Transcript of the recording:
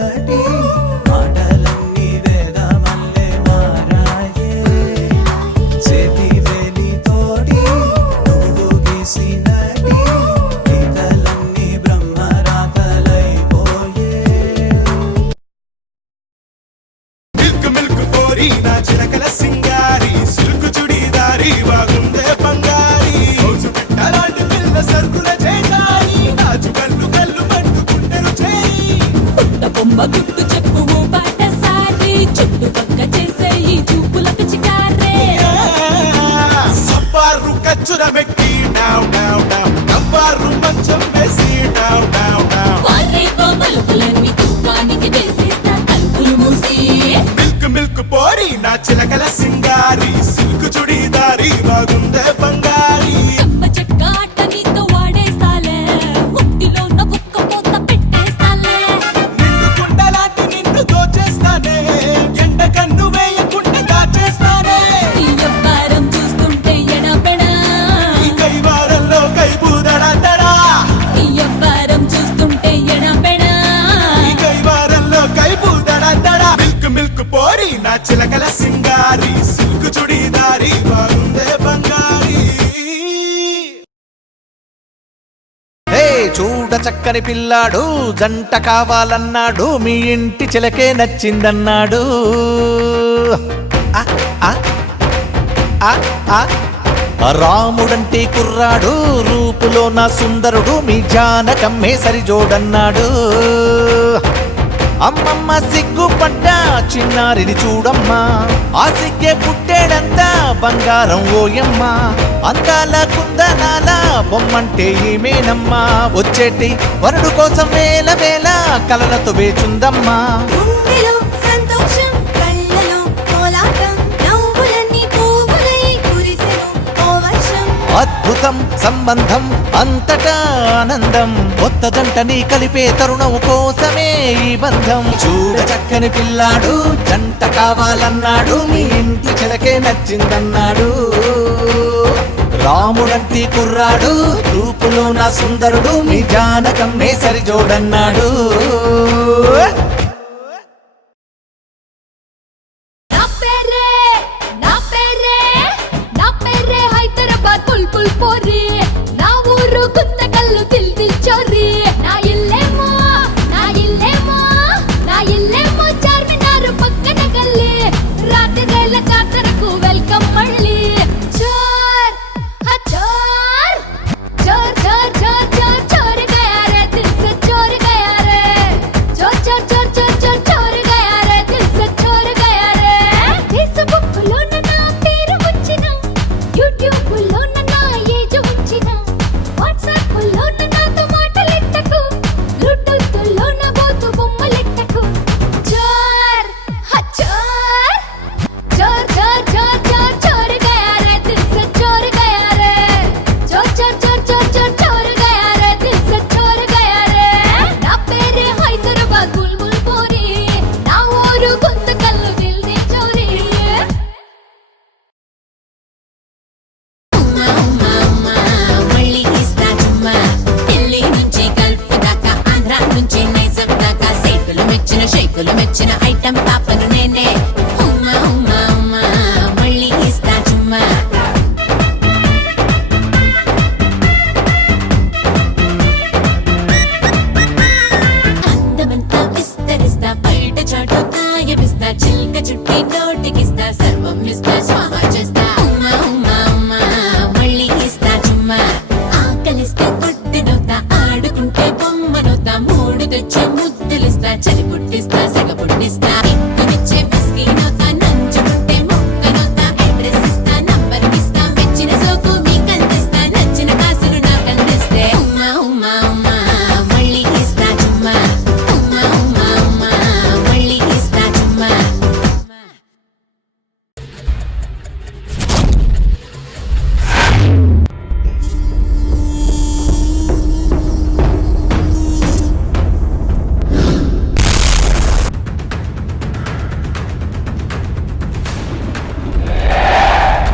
నటి మాటలన్నీ వేదమల్లె మారాయే చేతి వేలితోటి నువ్వు గీసినటి గీతలన్నీ బ్రహ్మరాతలైపోయే మిల్క్ మిల్క్ కోరి నా చిలకల సింగారి సిల్క్ చుడిదారి బాగుందే బంగారి రోజు పెట్టలాంటి పిల్ల సరుకుల చేయాలి రాజు కళ్ళు కళ్ళు పట్టుకుంటెను చేయి పుట్ట బొమ్మ గుట్టు చెప్పు బాట సారి చుట్టుపక్క చేసే ఈ చూపులకు చికారే సబ్బారు కచ్చుర మెక్కి డావ్ డావ్ డావ్ నవ్వారు మంచం వేసి డావ్ డావ్ డావ్ వారే మలుపులన్నీ తుఫానికి వేసేస్తా తలుపులు మూసి మిల్క్ మిల్క్ పోరి నా చిలకల సింగారి సిల్క్ చుడిదారి బాగుందే బంగారి కమ్మ చెక్క ఆట నీతో వాడేస్తాలే ఒట్టిలో ఉన్న ఒక్క పోత పెట్టేస్తాలే నిన్ను కుండలాంటి నిన్ను దోచేస్తానే ఎండ కన్ను వేయకుండా దాచేస్తానే నీ వ్యాపారం చూస్తుంటే ఎడబెడా ఈ కైవారంలో కైబూదడదడా నీ వ్యాపారం చూస్తుంటే ఎడబెడా ఈ కైవారంలో కైబూదడదడా మిల్క్ మిల్క్ పోరి నా చిలకల సింగారి సిల్క్ చుడిదారి బాగుందే బంగారి హే చూడ చక్కని పిల్లాడు జంట కావాలన్నాడు మీ ఇంటి చిలకే నచ్చిందన్నాడు ఆ, ఆ, ఆ, ఆ. రాముడంటే కుర్రాడు రూపులో నా సుందరుడు మీ జానకమ్మే సరిజోడన్నాడు అమ్మమ్మ సిగ్గుపడ్డా చిన్నారిని చూడమ్మా ఆ సిగ్గే పుట్టేడంతా బంగారం ఓయమ్మ అందాల కుందనాల బొమ్మంటే ఏమేనమ్మా వచ్చేటి వరుడు కోసం వేల వేల కలలతో వేచుందమ్మా గుండెలో సంతోషం కళ్ళలో కోలాటం నవ్వులన్నీ పువ్వులై కురిసెను ఓ వర్షం అద్భుతం సంబంధం అంతటా ఆనందం కొత్త జంటని కలిపే తరుణం కోసమే ఈ బంధం చూడ చక్కని పిల్లాడు జంట కావాలన్నాడు మీ ఇంటి చిలకే నచ్చిందన్నాడు రాముడంటి కుర్రాడు రూపులో నా సుందరుడు మీ జానకమ్మే సరిజోడన్నాడు నా పేరే హైదరాబాద్ బుల్బుల్ పోరి నా ఊరు గుంతకల్లు దిల్ దిల్ చోరి నా ఇల్లేమో చార్మినారు పక్కన గల్లి రాత్రివేళ జాతరకు వెల్కమ్ మళ్ళీ చోర్ చోర్ చోర్ చోర్ చోర్ చోర్ చోర్ గయా రే దిల్ సే చోర్ గయా రే చోర్ చోర్ చోర్ చోర్ చోర్ చోర్ గయా రే దిల్ సే చోర్ గయా రే ఫేస్బుక్ లో నా పేరు వచ్చిన యూట్యూబ్ లో నా ఏజ్ వచ్చిన వాట్సాప్ లో నాతో మాటలెట్టకు బ్లూటూత్ లో నా బోతు బొమ్మలెట్టకు చోర్ చోర్ చోర్ చోర్ చోర్ చోర్ చోర్ గయా రే దిల్ సే చోర్ గయా రే చోర్ చోర్ చోర్ చోర్ చోర్ చోర్ గయా రే దిల్ సే చోర్ గయా రే నా పేరే హైదరాబాద్ బుల్బుల్ పోరి నా ఊరు గుంతకల్లు దిల్ దిల్ చోరి మళ్ళీ ఇస్తా చుమ్మా ఢిల్లీ నుంచి గల్ఫ్ దాకా ఆంధ్ర నుంచి నైజాం దాకా సేకులు మెచ్చిన షేకులు మెచ్చిన ఐటమ్ పాప